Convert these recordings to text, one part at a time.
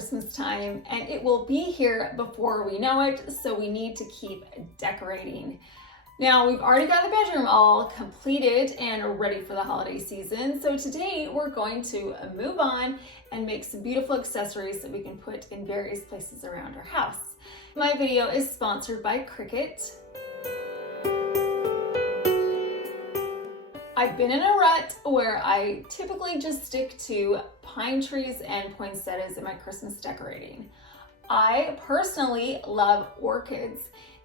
Christmas time, and it will be here before we know it, so we need to keep decorating. Now, we've already got the bedroom all completed and ready for the holiday season, so today we're going to move on and make some beautiful accessories that we can put in various places around our house. My video is sponsored by Cricut. I've been in a rut where I typically just stick to pine trees and poinsettias in my Christmas decorating. I personally love orchids,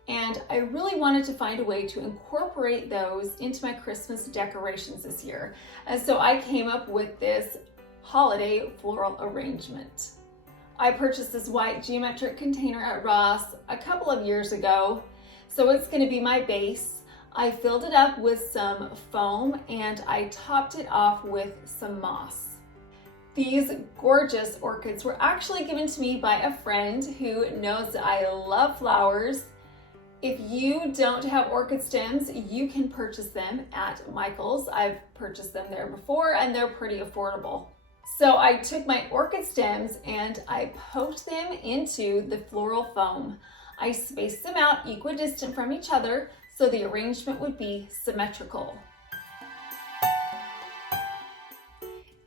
and I really wanted to find a way to incorporate those into my Christmas decorations this year. And so I came up with this holiday floral arrangement. I purchased this white geometric container at Ross a couple of years ago, so it's going to be my base. I filled it up with some foam and I topped it off with some moss. These gorgeous orchids were actually given to me by a friend who knows that I love flowers. If you don't have orchid stems, you can purchase them at Michael's. I've purchased them there before and they're pretty affordable. So I took my orchid stems and I poked them into the floral foam. I spaced them out equidistant from each other so the arrangement would be symmetrical.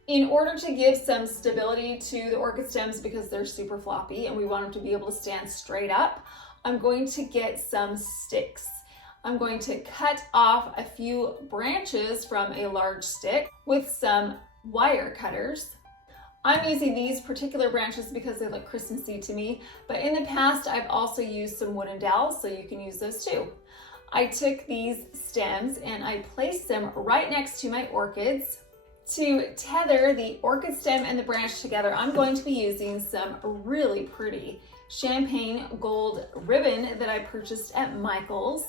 In order to give some stability to the orchid stems, because they're super floppy and we want them to be able to stand straight up, I'm going to get some sticks. I'm going to cut off a few branches from a large stick with some wire cutters. I'm using these particular branches because they look Christmassy to me, but in the past I've also used some wooden dowels, so you can use those too. I took these stems and I placed them right next to my orchids. To tether the orchid stem and the branch together, I'm going to be using some really pretty champagne gold ribbon that I purchased at Michael's.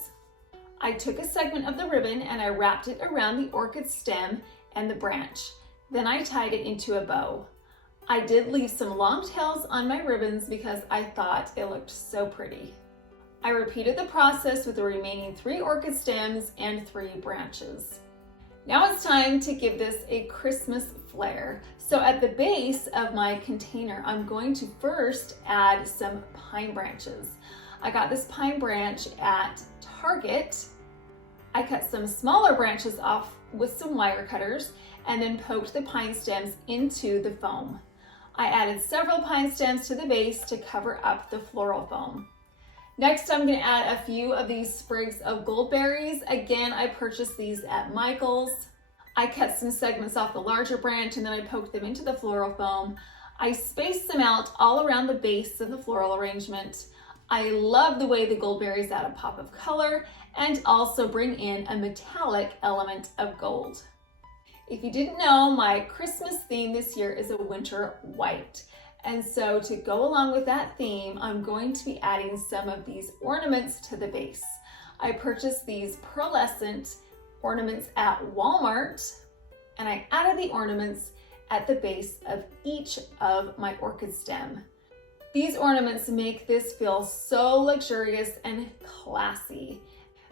I took a segment of the ribbon and I wrapped it around the orchid stem and the branch. Then I tied it into a bow. I did leave some long tails on my ribbons because I thought it looked so pretty. I repeated the process with the remaining 3 orchid stems and 3 branches. Now it's time to give this a Christmas flair. So at the base of my container, I'm going to first add some pine branches. I got this pine branch at Target. I cut some smaller branches off with some wire cutters and then poked the pine stems into the foam. I added several pine stems to the base to cover up the floral foam. Next, I'm going to add a few of these sprigs of goldberries. Again, I purchased these at Michael's. I cut some segments off the larger branch and then I poked them into the floral foam. I spaced them out all around the base of the floral arrangement. I love the way the goldberries add a pop of color and also bring in a metallic element of gold. If you didn't know, my Christmas theme this year is a winter white. And so to go along with that theme, I'm going to be adding some of these ornaments to the base. I purchased these pearlescent ornaments at Walmart, and I added the ornaments at the base of each of my orchid stem. These ornaments make this feel so luxurious and classy.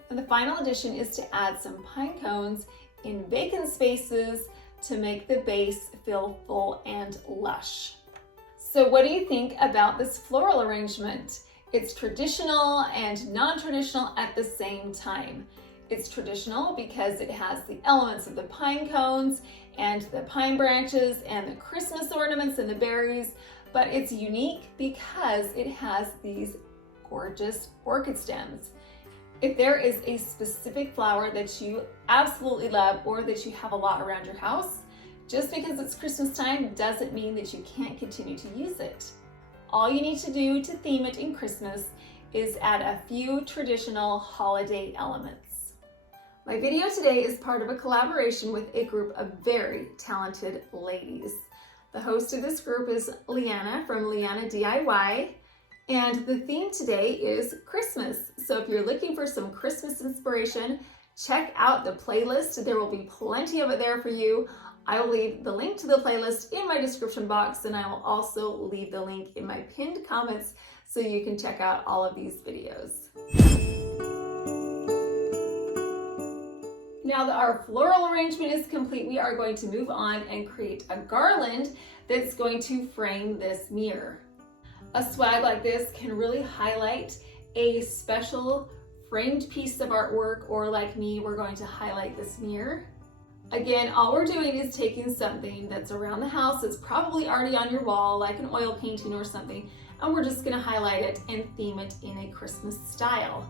And the final addition is to add some pine cones in vacant spaces to make the base feel full and lush. So what do you think about this floral arrangement? It's traditional and non-traditional at the same time. It's traditional because it has the elements of the pine cones and the pine branches and the Christmas ornaments and the berries, but it's unique because it has these gorgeous orchid stems. If there is a specific flower that you absolutely love or that you have a lot around your house, just because it's Christmas time doesn't mean that you can't continue to use it. All you need to do to theme it in Christmas is add a few traditional holiday elements. My video today is part of a collaboration with a group of very talented ladies. The host of this group is Leanna from Leanna DIY, and the theme today is Christmas. So if you're looking for some Christmas inspiration, check out the playlist. There will be plenty of it there for you. I will leave the link to the playlist in my description box, and I will also leave the link in my pinned comments so you can check out all of these videos. Now that our floral arrangement is complete, we are going to move on and create a garland that's going to frame this mirror. A swag like this can really highlight a special framed piece of artwork, or like me, we're going to highlight this mirror. Again, all we're doing is taking something that's around the house that's probably already on your wall, like an oil painting or something, and we're just gonna highlight it and theme it in a Christmas style.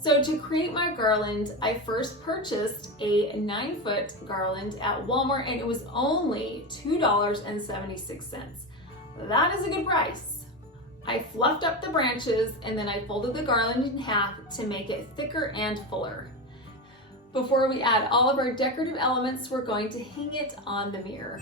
So to create my garland, I first purchased a 9-foot garland at Walmart, and it was only $2.76. That is a good price. I fluffed up the branches and then I folded the garland in half to make it thicker and fuller. Before we add all of our decorative elements, we're going to hang it on the mirror.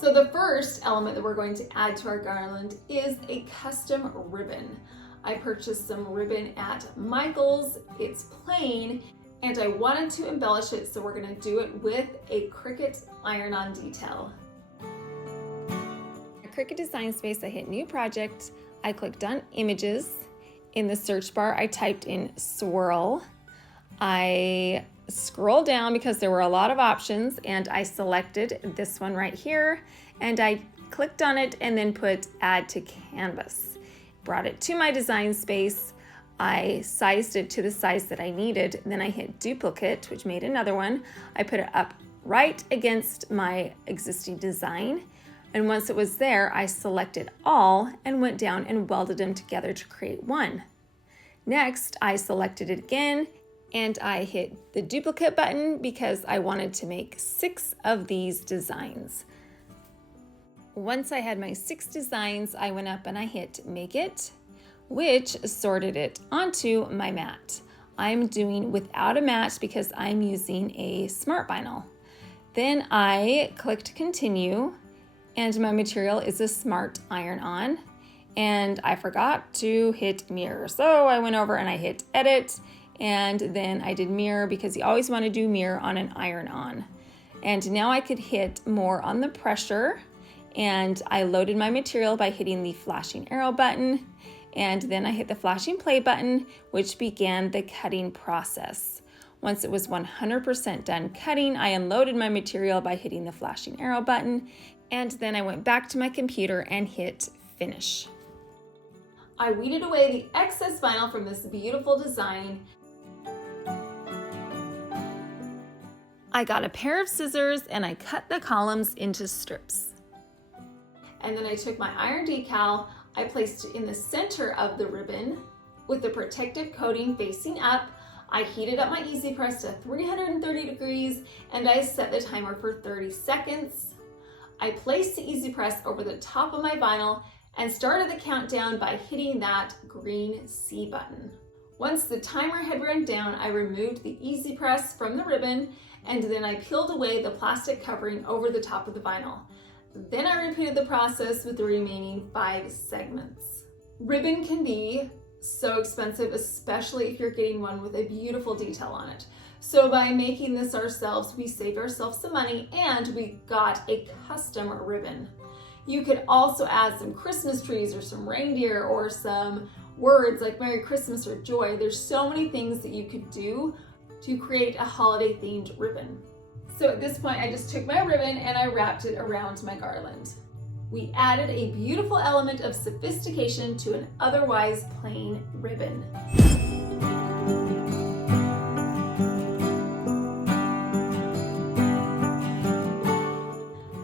So the first element that we're going to add to our garland is a custom ribbon. I purchased some ribbon at Michael's. It's plain, and I wanted to embellish it, so we're gonna do it with a Cricut iron-on detail. At Cricut Design Space, I hit New Project. I clicked on Images. In the search bar, I typed in Swirl. I scrolled down because there were a lot of options, and I selected this one right here, and I clicked on it and then put Add to Canvas. Brought it to my design space. I sized it to the size that I needed. Then I hit Duplicate, which made another one. I put it up right against my existing design. And once it was there, I selected all and went down and welded them together to create one. Next, I selected it again and I hit the duplicate button because I wanted to make 6 of these designs. Once I had my 6 designs, I went up and I hit Make It, which sorted it onto my mat. I'm doing without a mat because I'm using a smart vinyl. Then I clicked Continue, and my material is a smart iron-on, and I forgot to hit mirror. So I went over and I hit Edit, and then I did mirror because you always want to do mirror on an iron-on. And now I could hit more on the pressure, and I loaded my material by hitting the flashing arrow button, and then I hit the flashing play button, which began the cutting process. Once it was 100% done cutting, I unloaded my material by hitting the flashing arrow button, and then I went back to my computer and hit Finish. I weeded away the excess vinyl from this beautiful design. I got a pair of scissors and I cut the columns into strips. And then I took my iron decal, I placed it in the center of the ribbon with the protective coating facing up. I heated up my Easy Press to 330 degrees and I set the timer for 30 seconds. I placed the Easy Press over the top of my vinyl and started the countdown by hitting that green C button. Once the timer had run down, I removed the Easy Press from the ribbon, and then I peeled away the plastic covering over the top of the vinyl. Then I repeated the process with the remaining 5 segments. Ribbon can be so expensive, especially if you're getting one with a beautiful detail on it. So by making this ourselves, we saved ourselves some money and we got a custom ribbon. You could also add some Christmas trees or some reindeer or some words like Merry Christmas or Joy. There's so many things that you could do to create a holiday themed ribbon. So at this point, I just took my ribbon and I wrapped it around my garland. We added a beautiful element of sophistication to an otherwise plain ribbon.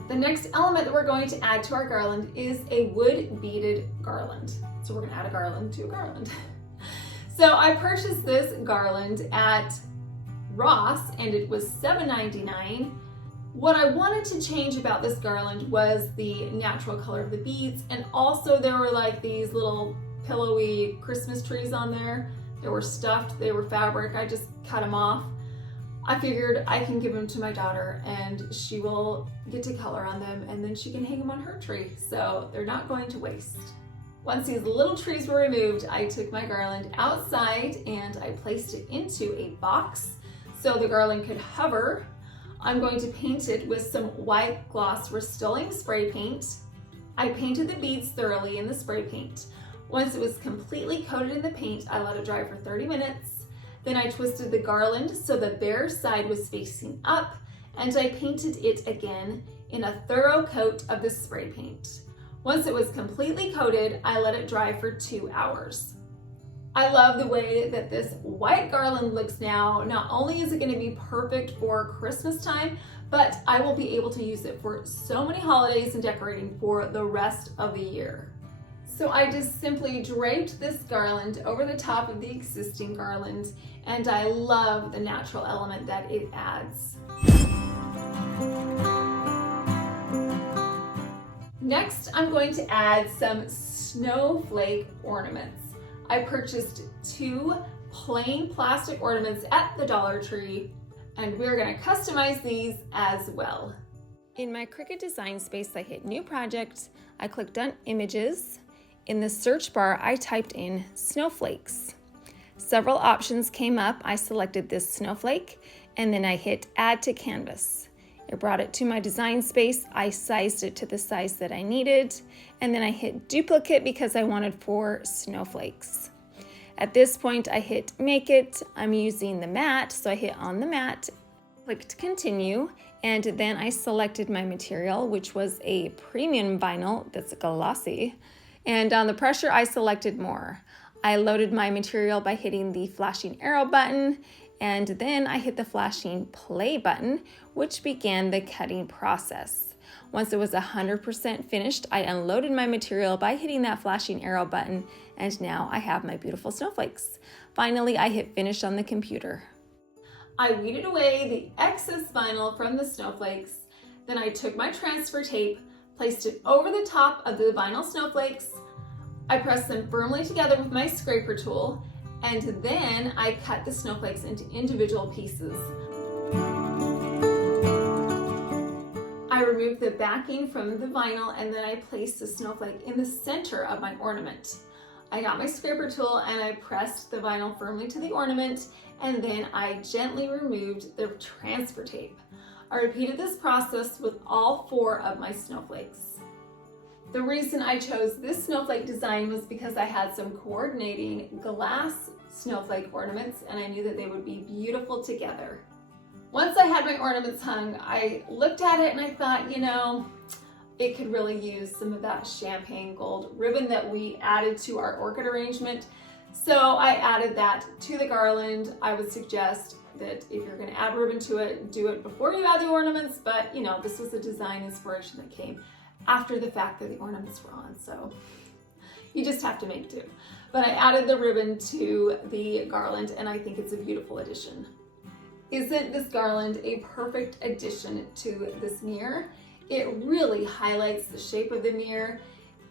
The next element that we're going to add to our garland is a wood beaded garland. So we're gonna add a garland to a garland. So I purchased this garland at Ross and it was $7.99. What I wanted to change about this garland was the natural color of the beads, and also there were like these little pillowy Christmas trees on there. They were stuffed, they were fabric, I just cut them off. I figured I can give them to my daughter and she will get to color on them and then she can hang them on her tree, so they're not going to waste. Once these little trees were removed, I took my garland outside and I placed it into a box so the garland could hover. I'm going to paint it with some white gloss Rustoleum spray paint. I painted the beads thoroughly in the spray paint. Once it was completely coated in the paint, I let it dry for 30 minutes. Then I twisted the garland so the bare side was facing up, and I painted it again in a thorough coat of the spray paint. Once it was completely coated, I let it dry for 2 hours. I love the way that this white garland looks now. Not only is it going to be perfect for Christmas time, but I will be able to use it for so many holidays and decorating for the rest of the year. So I just simply draped this garland over the top of the existing garland, and I love the natural element that it adds. Next, I'm going to add some snowflake ornaments. I purchased 2 plain plastic ornaments at the Dollar Tree, and we're going to customize these as well. In my Cricut design space, I hit New Project. I clicked on Images. In the search bar, I typed in snowflakes. Several options came up. I selected this snowflake, and then I hit Add to Canvas. It brought it to my design space. I sized it to the size that I needed, and then I hit Duplicate because I wanted 4 snowflakes. At this point, I hit Make It. I'm using the mat, so I hit on the mat, clicked Continue, and then I selected my material, which was a premium vinyl that's glossy. And on the pressure, I selected more. I loaded my material by hitting the flashing arrow button, and then I hit the flashing play button, which began the cutting process. Once it was 100% finished, I unloaded my material by hitting that flashing arrow button, and now I have my beautiful snowflakes. Finally, I hit Finish on the computer. I weeded away the excess vinyl from the snowflakes. Then I took my transfer tape, placed it over the top of the vinyl snowflakes. I pressed them firmly together with my scraper tool, and then I cut the snowflakes into individual pieces. I removed the backing from the vinyl, and then I placed the snowflake in the center of my ornament. I got my scraper tool and I pressed the vinyl firmly to the ornament, and then I gently removed the transfer tape. I repeated this process with all 4 of my snowflakes. The reason I chose this snowflake design was because I had some coordinating glass snowflake ornaments, and I knew that they would be beautiful together. Once I had my ornaments hung, I looked at it and I thought, you know, it could really use some of that champagne gold ribbon that we added to our orchid arrangement. So I added that to the garland. I would suggest that if you're going to add ribbon to it, do it before you add the ornaments, but you know, this was a design inspiration that came after the fact that the ornaments were on, so you just have to make do. But I added the ribbon to the garland, and I think it's a beautiful addition. Isn't this garland a perfect addition to this mirror? It really highlights the shape of the mirror.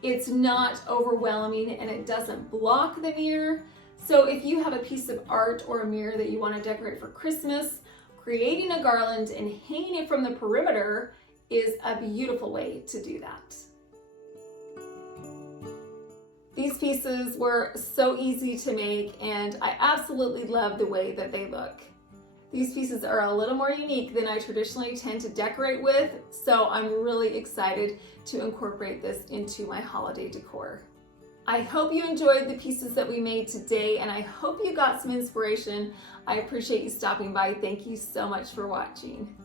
It's not overwhelming and it doesn't block the mirror. So if you have a piece of art or a mirror that you want to decorate for Christmas, creating a garland and hanging it from the perimeter is a beautiful way to do that. These pieces were so easy to make, and I absolutely love the way that they look. These pieces are a little more unique than I traditionally tend to decorate with, so I'm really excited to incorporate this into my holiday decor. I hope you enjoyed the pieces that we made today, and I hope you got some inspiration. I appreciate you stopping by. Thank you so much for watching.